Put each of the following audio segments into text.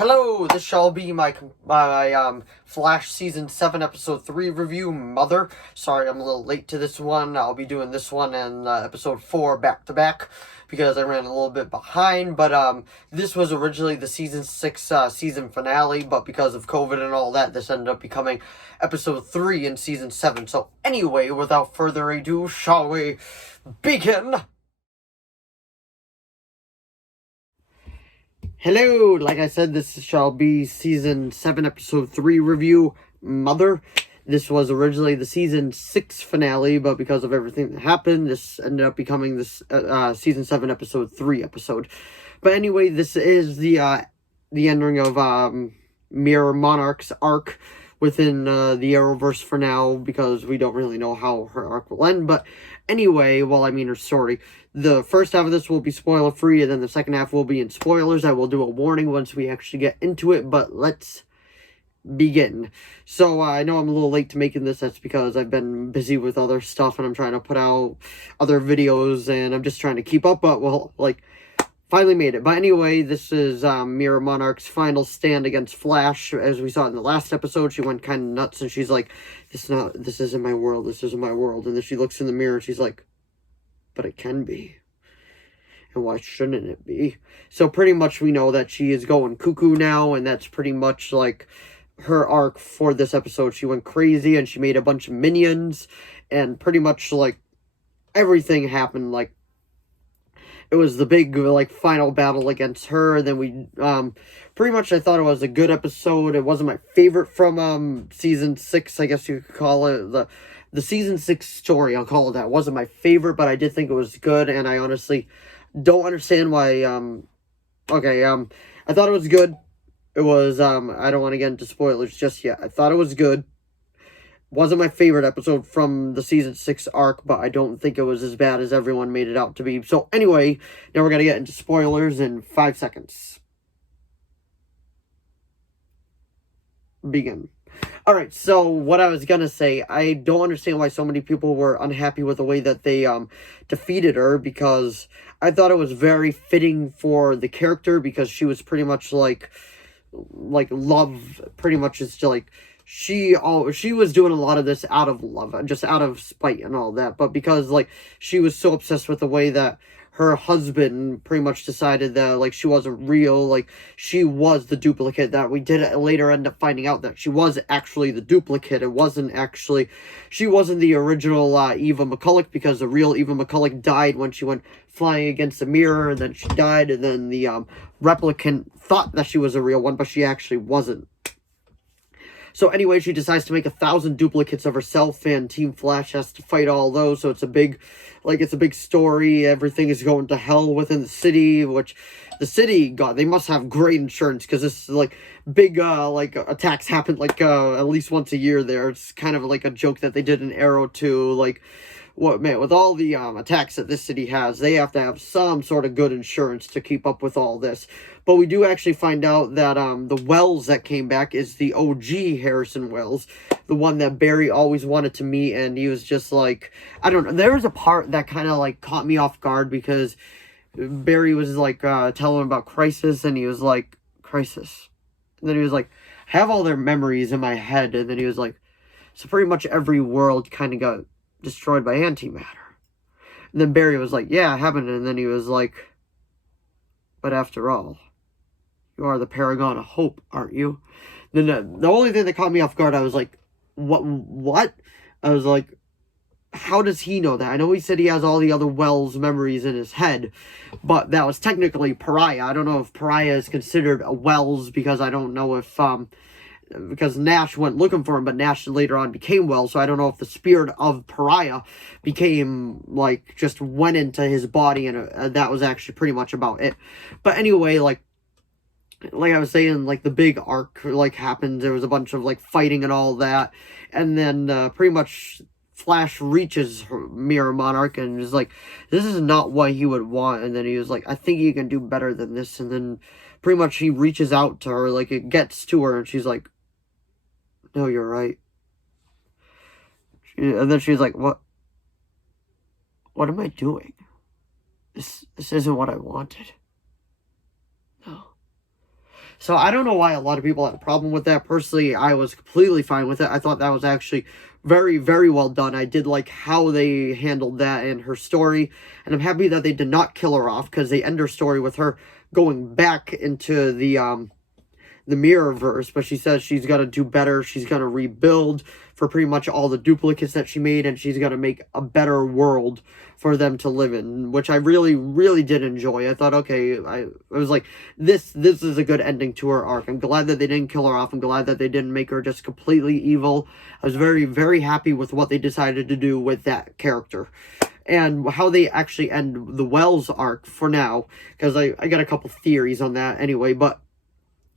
Hello, this shall be my Flash Season 7 Episode 3 review, Mother. Sorry I'm a little late to this one. I'll be doing this one and Episode 4 back-to-back because I ran a little bit behind. But this was originally the Season 6 season finale, but because of COVID and all that, this ended up becoming Episode 3 in Season 7. So anyway, without further ado, shall we begin? Hello, like I said, this shall be Season 7, Episode 3 review, Mother. This was originally the Season 6 finale, but because of everything that happened, this ended up becoming this Season 7, Episode 3 episode. But anyway, this is the ending of Mirror Monarch's arc within the Arrowverse for now, because we don't really know how her arc will end. But anyway, well, I mean her story. The first half of this will be spoiler-free, and then the second half will be in spoilers. I will do a warning once we actually get into it, but let's begin. So, I know I'm a little late to making this. That's because I've been busy with other stuff, and I'm trying to put out other videos, and I'm just trying to keep up, but, well, like, finally made it. But anyway, this is Mirror Monarch's final stand against Flash. As we saw in the last episode, she went kind of nuts, and she's like, this isn't my world, this isn't my world. And then she looks in the mirror, and she's like, but it can be. And why shouldn't it be? So pretty much we know that she is going cuckoo now, and that's pretty much like her arc for this episode. She went crazy, and she made a bunch of minions, and pretty much like everything happened. Like, it was the big like final battle against her, and then we pretty much I thought it was a good episode. It wasn't my favorite from season 6, I guess you could call it. The season 6 story, I'll call it that. It wasn't my favorite, but I did think it was good, and I honestly don't understand why, I thought it was good. It was, I don't want to get into spoilers just yet. I thought it was good. Wasn't my favorite episode from the season 6 arc, but I don't think it was as bad as everyone made it out to be. So anyway, now we're going to get into spoilers in 5 seconds. Begin. Alright, so what I was gonna say, I don't understand why so many people were unhappy with the way that they defeated her, because I thought it was very fitting for the character, because she was pretty much like love, pretty much is like, she was doing a lot of this out of love, just out of spite and all that, but because like she was so obsessed with the way that her husband pretty much decided that, like, she wasn't real, like, she was the duplicate, that we did later end up finding out that she was actually the duplicate. It wasn't actually, she wasn't the original Eva McCulloch, because the real Eva McCulloch died when she went flying against the mirror, and then she died, and then the replicant thought that she was a real one, but she actually wasn't. So anyway, she decides to make 1,000 duplicates of herself, and Team Flash has to fight all those, so it's a big story. Everything is going to hell within the city, which the city, God, they must have great insurance, because this is, like, big, attacks happen, like, at least once a year there. It's kind of like a joke that they did in Arrow too, like, what, man, with all the attacks that this city has, they have to have some sort of good insurance to keep up with all this. But we do actually find out that the Wells that came back is the OG Harrison Wells, the one that Barry always wanted to meet, and he was just like, I don't know, there was a part that kind of like caught me off guard, because Barry was like telling him about Crisis, and he was like, Crisis, and then he was like, I have all their memories in my head, and then he was like, so pretty much every world kind of got destroyed by antimatter. And then Barry was like, yeah, I haven't. And then he was like, but after all, you are the paragon of hope, aren't you? Then the only thing that caught me off guard, I was like, what? I was like, how does he know that? I know he said he has all the other Wells memories in his head, but that was technically Pariah. I don't know if Pariah is considered a Wells, because I don't know if, because Nash went looking for him, but Nash later on became Wells, so I don't know if the spirit of Pariah became, like, just went into his body, and that was actually pretty much about it. But anyway, like I was saying, like, the big arc, like, happened. There was a bunch of, like, fighting and all that, and then, pretty much Flash reaches Mirror Monarch, and is like, this is not what he would want, and then he was like, I think you can do better than this, and then pretty much he reaches out to her, like, it gets to her, and she's like, no, you're right. And then she's like, what am I doing? This isn't what I wanted. No. So I don't know why a lot of people had a problem with that. Personally, I was completely fine with it. I thought that was actually very, very well done. I did like how they handled that and her story, and I'm happy that they did not kill her off, because they end her story with her going back into the Mirrorverse, but she says she's gonna do better. She's gonna rebuild for pretty much all the duplicates that she made, and she's gonna make a better world for them to live in, which I really, really did enjoy. I thought, okay, I was like, this is a good ending to her arc. I'm glad that they didn't kill her off. I'm glad that they didn't make her just completely evil. I was very, very happy with what they decided to do with that character. And how they actually end the Wells arc for now, because I got a couple theories on that anyway, but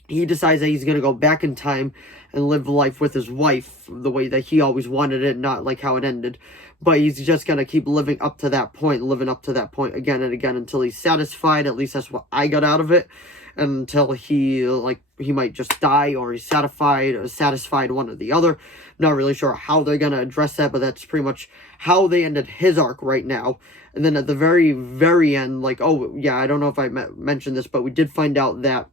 he decides that he's going to go back in time and live life with his wife the way that he always wanted it, not like how it ended. But he's just going to keep living up to that point again and again until he's satisfied. At least that's what I got out of it. Until he might just die, or he's satisfied, one or the other. Not really sure how they're going to address that, but that's pretty much how they ended his arc right now. And then at the very, very end, like, oh, yeah, I don't know if I mentioned this, but we did find out that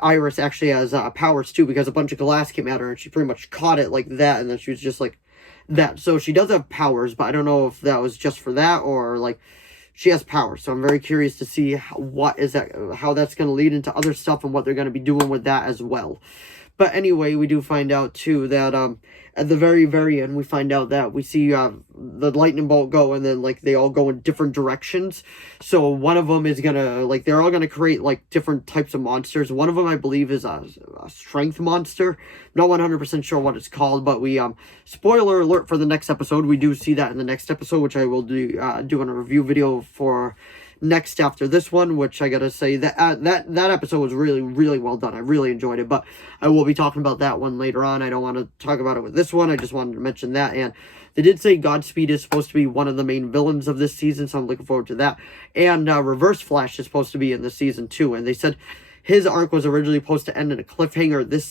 Iris actually has powers too, because a bunch of glass came at her and she pretty much caught it like that, and then she was just like that. So she does have powers, but I don't know if that was just for that or like she has powers. So I'm very curious to see how that's going to lead into other stuff and what they're going to be doing with that as well. But anyway, we do find out too that at the very, very end, we find out that we see the lightning bolt go, and then like they all go in different directions. So one of them is gonna, like, they're all gonna create like different types of monsters. One of them, I believe, is a strength monster. Not 100% sure what it's called, but we spoiler alert for the next episode. We do see that in the next episode, which I will do in a review video for next after this one, which I gotta say that that episode was really, really well done. I really enjoyed it, but I will be talking about that one later on. I don't want to talk about it with this one. I just wanted to mention that. And they did say Godspeed is supposed to be one of the main villains of this season, so I'm looking forward to that. And Reverse Flash is supposed to be in the season too, and they said his arc was originally supposed to end in a cliffhanger this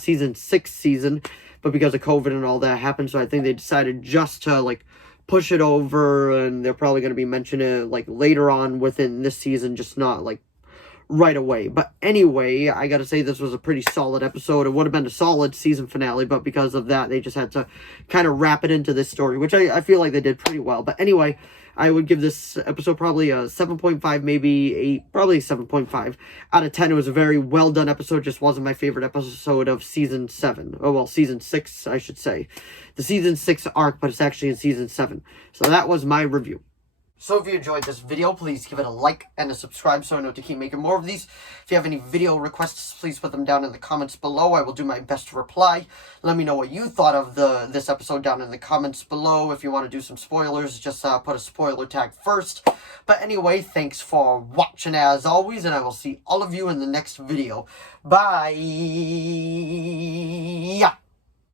season 6 season, but because of COVID and all that happened, so I think they decided just to like push it over, and they're probably going to be mentioning it like later on within this season, just not like right away. But anyway, I gotta say this was a pretty solid episode. It would have been a solid season finale, but because of that, they just had to kind of wrap it into this story, which I feel like they did pretty well. But anyway, I would give this episode probably a 7.5, maybe 8, probably 7.5 out of 10. It was a very well done episode, just wasn't my favorite episode of season 7. Oh, well, season 6, I should say. The season 6 arc, but it's actually in season 7. So that was my review. So if you enjoyed this video, please give it a like and a subscribe so I know to keep making more of these. If you have any video requests, please put them down in the comments below. I will do my best to reply. Let me know what you thought of this episode down in the comments below. If you want to do some spoilers, just put a spoiler tag first. But anyway, thanks for watching as always, and I will see all of you in the next video. Bye!